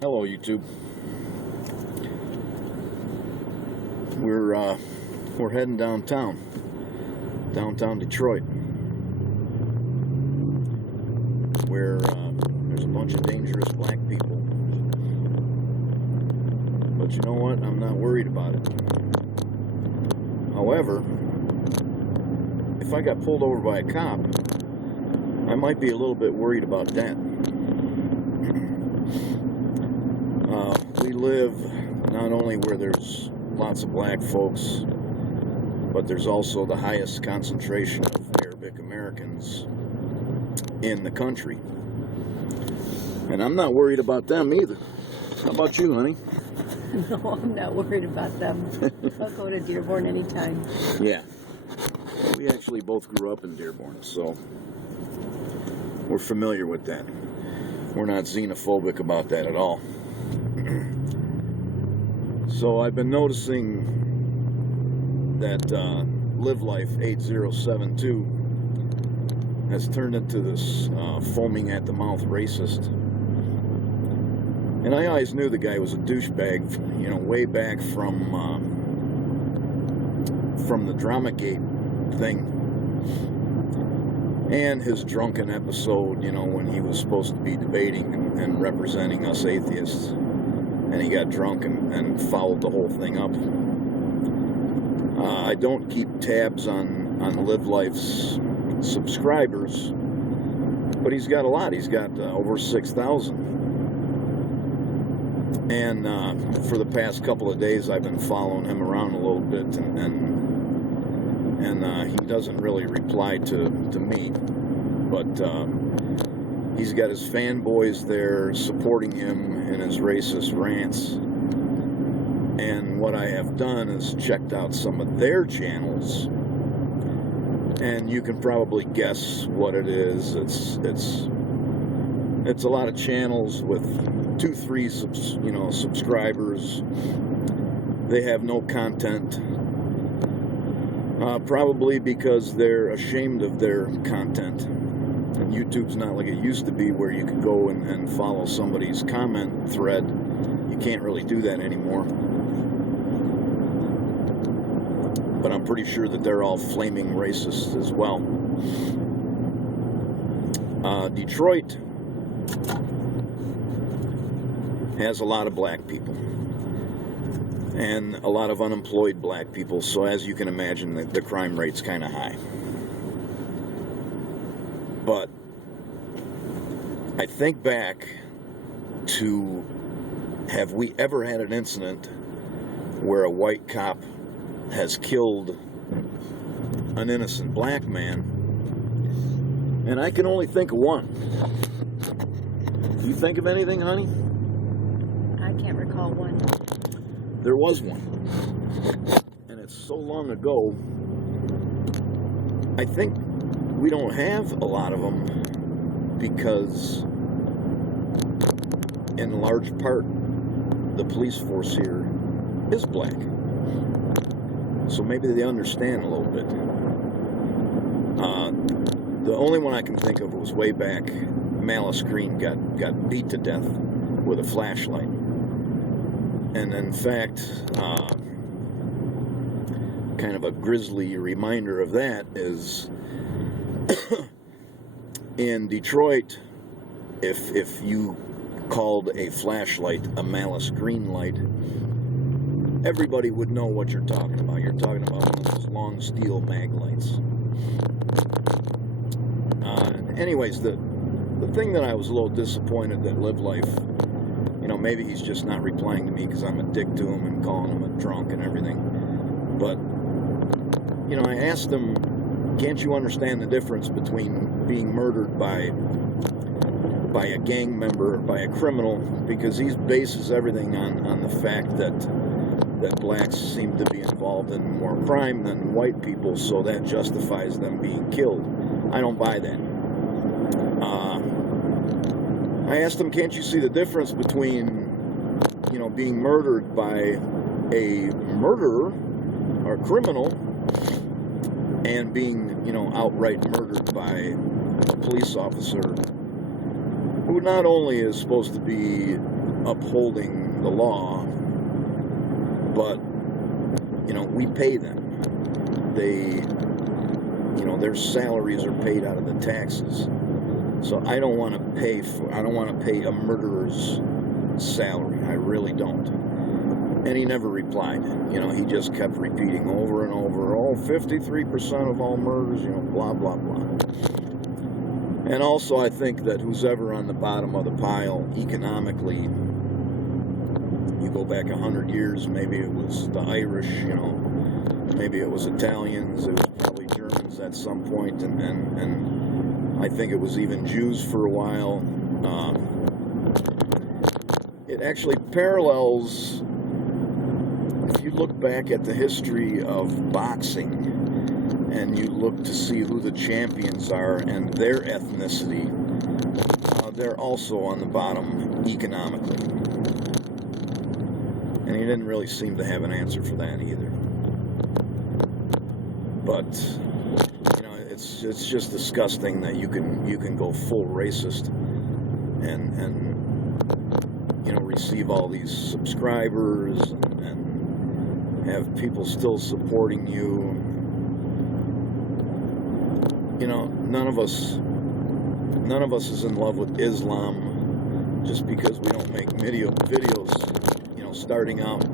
Hello, YouTube. We're heading downtown Detroit, where there's a bunch of dangerous black people. But you know what? I'm not worried about it. However, if I got pulled over by a cop, I might be a little bit worried about that. We live not only where there's lots of black folks, but there's also the highest concentration of Arabic Americans in the country. And I'm not worried about them either. How about you, honey? No, I'm not worried about them. I'll go to Dearborn anytime. Yeah. We actually both grew up in Dearborn, so we're familiar with that. We're not xenophobic about that at all. So I've been noticing that Livelife 8072 has turned into this foaming at the mouth racist. And I always knew the guy was a douchebag, way back from the Dramagate thing. And his drunken episode, when he was supposed to be debating and representing us atheists. And he got drunk and fouled the whole thing up. I don't keep tabs on Livelife's subscribers, but he's got a lot. He's got over 6,000. And for the past couple of days, I've been following him around a little bit, and he doesn't really reply to me, but he's got his fanboys there supporting him in his racist rants. And what I have done is checked out some of their channels, and you can probably guess what it is. It's a lot of channels with 2-3 subscribers. They have no content, probably because they're ashamed of their content. And YouTube's not like it used to be, where you could go and follow somebody's comment thread. You can't really do that anymore. But I'm pretty sure that they're all flaming racists as well. Detroit has a lot of black people and a lot of unemployed black people, so as you can imagine, the crime rate's kind of high. But I think back to, have we ever had an incident where a white cop has killed an innocent black man? And I can only think of one. You think of anything, honey? I can't recall one. There was one. And it's so long ago, I think we don't have a lot of them because, in large part, the police force here is black. So maybe they understand a little bit. The only one I can think of was way back, Malice Green got beat to death with a flashlight. And in fact, kind of a grisly reminder of that is in Detroit, if you called a flashlight a Malice Green light, everybody would know what you're talking about. You're talking about one of those long steel mag lights. Anyways, the thing that I was a little disappointed that Livelife, maybe he's just not replying to me because I'm a dick to him and calling him a drunk and everything. But, I asked him, can't you understand the difference between being murdered by a gang member, by a criminal? Because he bases everything on the fact that blacks seem to be involved in more crime than white people, so that justifies them being killed. I don't buy that. I asked him, can't you see the difference between, being murdered by a murderer or criminal and being, outright murdered by a police officer who not only is supposed to be upholding the law, but, we pay them. They, their salaries are paid out of the taxes. So I don't want to pay a murderer's salary. I really don't. And he never replied. He just kept repeating over and over, 53% of all murders, blah, blah, blah. And also I think that who's ever on the bottom of the pile economically, you go back 100 years, maybe it was the Irish, maybe it was Italians, it was probably Germans at some point, and I think it was even Jews for a while. It actually parallels, if you look back at the history of boxing and you look to see who the champions are and their ethnicity, they're also on the bottom economically. And he didn't really seem to have an answer for that either. But it's just disgusting that you can go full racist and receive all these subscribers and have people still supporting you. None of us is in love with Islam just because we don't make videos starting out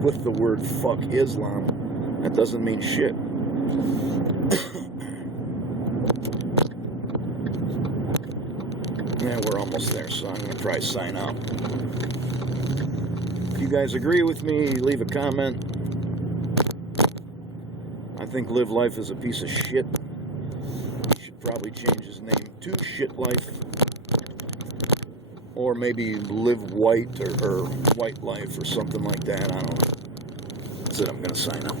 with the word fuck Islam. That doesn't mean shit. Yeah, we're almost there, so I'm going to try sign out. If you guys agree with me, leave a comment. I think Live Life is a piece of shit. He should probably change his name to Shit Life. Or maybe Live White or White Life or something like that. I don't know. That's it. I'm going to sign up.